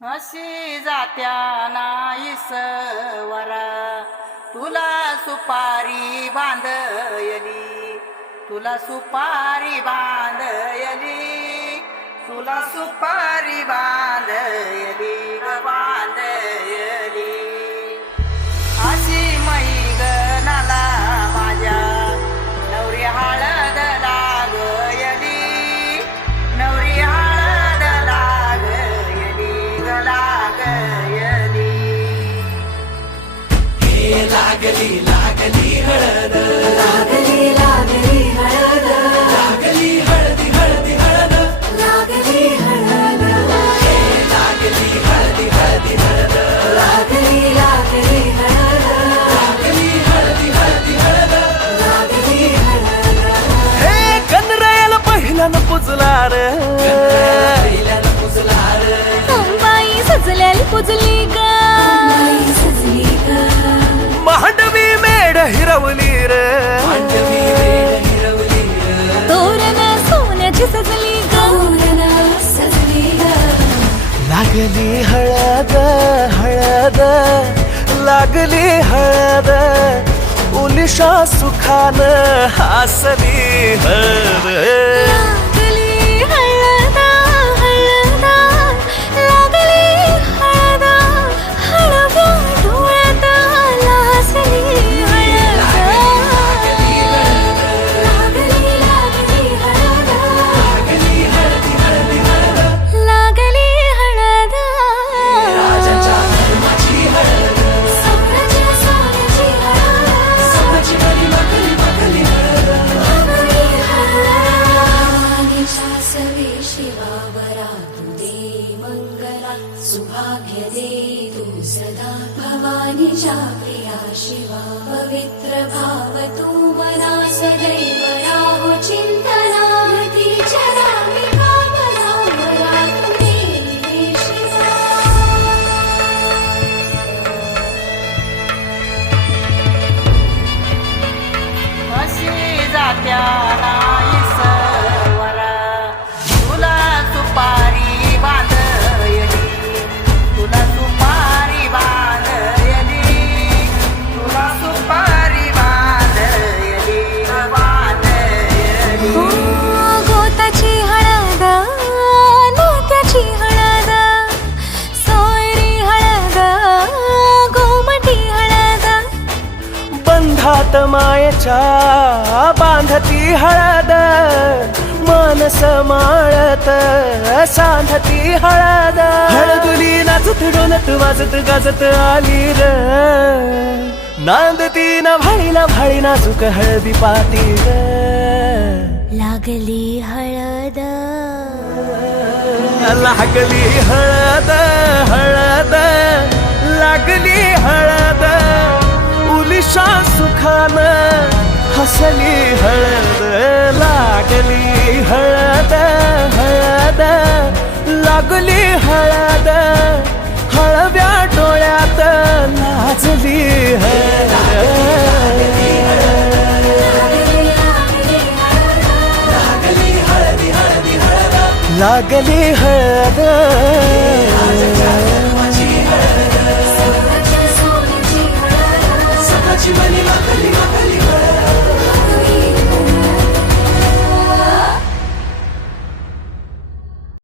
अशी जात्या नाईसवरा तुला सुपारी बांधयली, तुला सुपारी बांधयली, तुला सुपारी बांधयली बांधयली. अशी मैगनाला माझ्या नवरी हळद लागयली, नवरी हळद लागयली लागयली. हे लागली लागली हळद, लागली लागली हळद, लागली हळदी हळदी हळद, लागली हळद, हे लागली हळदी हळदी हळद, लागली लागली हळद, लागली हळदी हळदी हळद. लागली हळद. हे गणरायाला पहिल्यानं पुजला रे, पहिल्यानं पुजला रे, अंबाई सजल्याली पुजली ग, बाई सजली ग, मांडवी मेढ हिरवली रे, मांडवी वेळ हिरवली रे, तोरण सोन्याची सजली ग, तोरण सजली ग. लागली हळद हळद, लागली हळद, उलिशा सुखान हसली हळद. लागली हळद हळद, लागली हळद, हळव्या डोळ्यात लाजली हळद. लागली लागली हळद, लागली हळदी हळदी हळद, लागली हळद. राजाच्या धर्माची हळद, सोन्याच्या सोन्याची हळद, सोन्याची बरी मखली मखली हळद. लागली हळद. भवानीच्या सवे शिवावरा तू दे मंगला, सुभाग्य दे तू सदा. भवानीच्या प्रिया शिवा पवित्र भाव तू मना सदैव राहो चिंतना. मतीच्या रामी भावना मला तू दे शिवा. अशी जात्या नाईसवरा तुला सुपारी बांधयली, तुला सुपारी बांधयली, तुला सुपारी बांधयली बांधयली. ओ, गोताची हळद, नात्याची हळद, सोयरी हळद, गोमटी हळद, बंधात मायेच्या बांधती हळद, मानस माळत सांधती हळद. हळदुली नाचत डोलत वाजत गाजत आली र, नांदती ना भाळी नाजूक हळदी पाती ग. लागली हळद. लागली हळद हळद, लागली हळद, उलिशा सुखान हसली हळद. लागली हळद हळद, लागली हळद, हळव्या डोळ्यात लाजली हळद. लागली हळदी हळदी हळद, लागली हळद. राजाच्या धर्माची हळद, सोन्याच्या सोन्याची हळद, सोन्याची बरी मखली